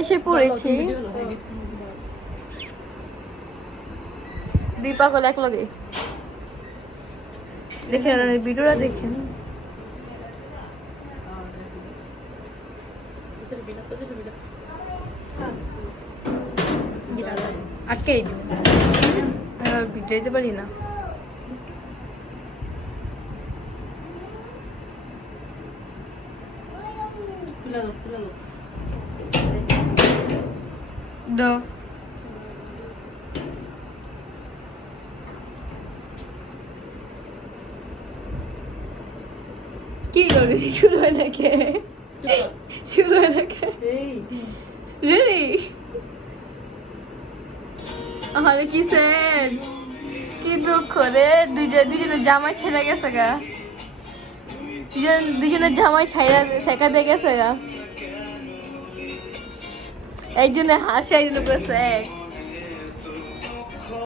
এসে পড়েছি দীপা কল এক লগে দেখে ভিডিওটা দেখেন আটকে যেতে পারি না দাও কি করবি শুরু হয় না কে শুরু হয় না কে রেডি আরে কি সেন কি দুঃখ রে দুজনের জামাই ছেড়ে গেছে গা দুজনের জামাই ছাইরা শেখা দিয়ে গেছে গা একজনে হাসে একজনে করেছে এক